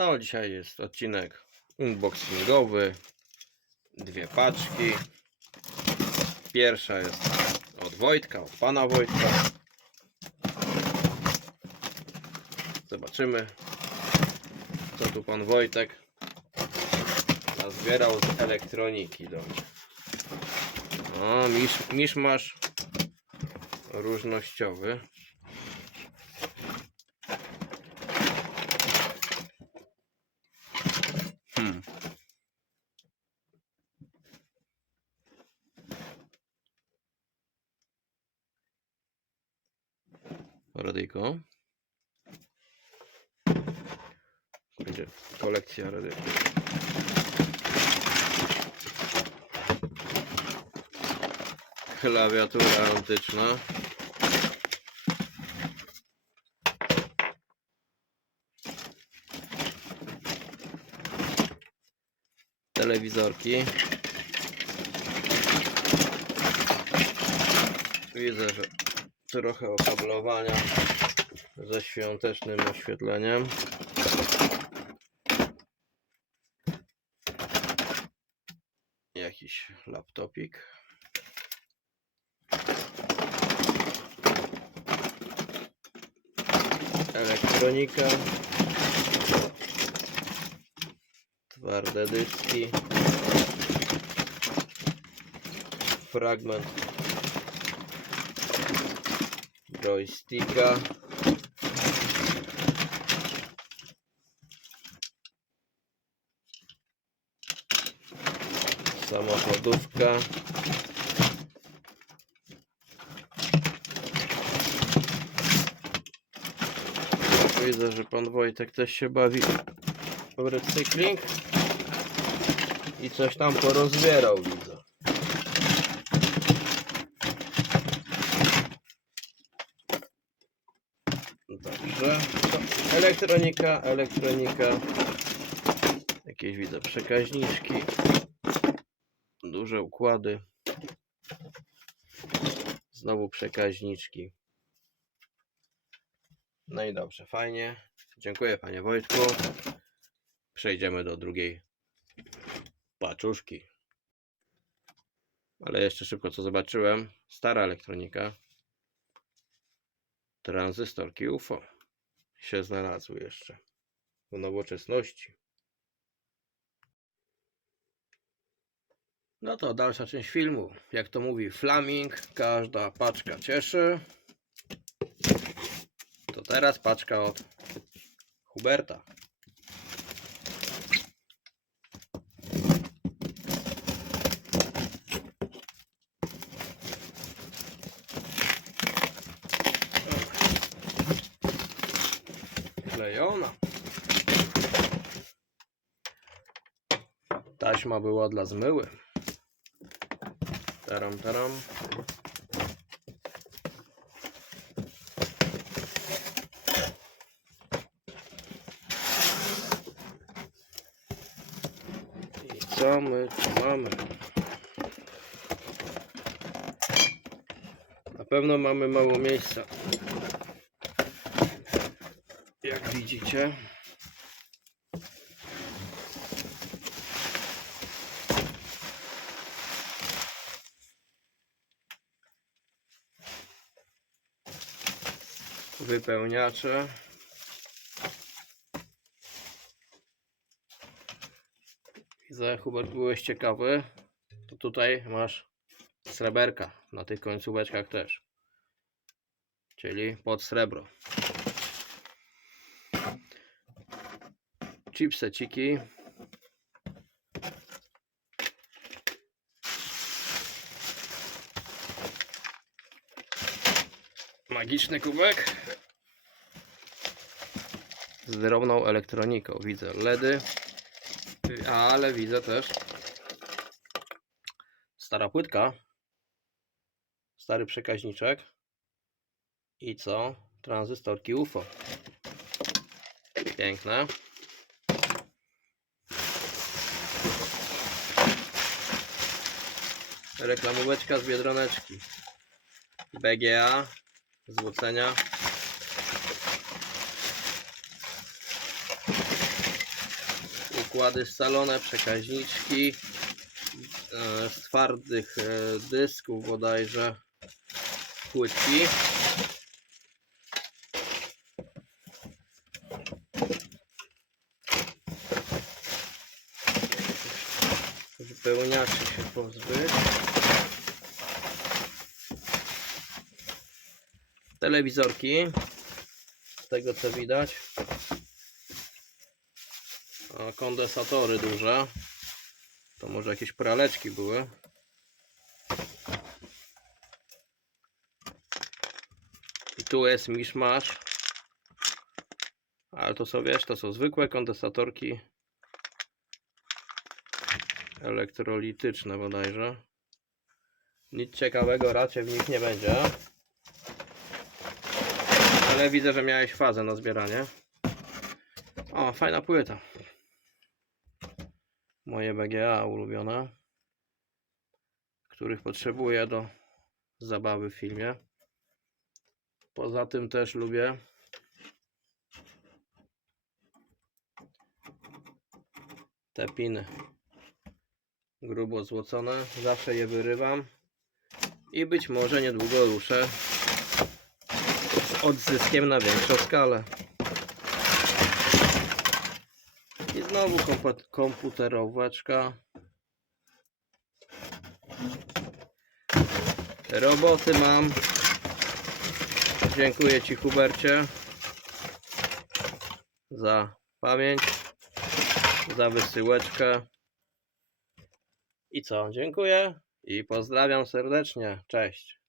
No, dzisiaj jest odcinek unboxingowy. Dwie paczki. Pierwsza jest od Wojtka, od pana Wojtka. Zobaczymy, co tu pan Wojtek nazbierał z elektroniki do mnie. O, misz, miszmasz różnościowy. Hmm. Radyjko. Będzie kolekcja radyjków. Klawiatura antyczna. Telewizorki. Widzę, że trochę okablowania ze świątecznym oświetleniem. Jakiś laptopik. Elektronika. Twarde dyski. Fragment joysticka. Samochodówka. Widzę, że pan Wojtek też się bawi w recykling i coś tam porozbierał, widzę. Dobrze. Elektronika, elektronika. Jakieś widzę przekaźniczki. Duże układy. Znowu przekaźniczki. No i dobrze, fajnie. Dziękuję panie Wojtku. Przejdziemy do drugiej paczuszki. Ale jeszcze szybko co zobaczyłem. Stara elektronika. Tranzystorki UFO się znalazły jeszcze w nowoczesności. No to dalsza część filmu. Jak to mówi Flaming, każda paczka cieszy. To teraz paczka od Huberta. Klejona. Taśma była dla zmyły. Taram, taram. I co my tu mamy? Na pewno mamy mało miejsca. Jak widzicie. Wypełniacze. Widzę, Hubert, byłeś ciekawy. To tutaj masz sreberka na tych końcóweczkach też. Czyli pod srebro. Chipseciki. Magiczny kubek z drobną elektroniką. Widzę LEDy, ale widzę też stara płytka, stary przekaźniczek i co? Tranzystorki UFO. Piękne. Reklamóweczka z Biedroneczki. BGA, złocenia Układy scalone, przekaźniczki e, z twardych e, dysków bodajże płytki. Wypełniaczy się pozbyć. Telewizorki. Z tego co widać. Kondensatory duże. To może jakieś praleczki były. I tu jest miszmasz. Ale to są, wiesz, to są zwykłe kondensatorki elektrolityczne bodajże. Nic ciekawego raczej w nich nie będzie. Ale widzę, że miałeś fazę na zbieranie. O, fajna płyta. Moje BGA ulubione. Których potrzebuję do zabawy w filmie. Poza tym też lubię te piny grubo złocone. Zawsze je wyrywam. I być może niedługo ruszę z odzyskiem na większą skalę. I znowu komputeroweczka. Roboty mam. Dziękuję Ci Hubercie za pamięć, za wysyłeczkę. I co? Dziękuję i pozdrawiam serdecznie. Cześć.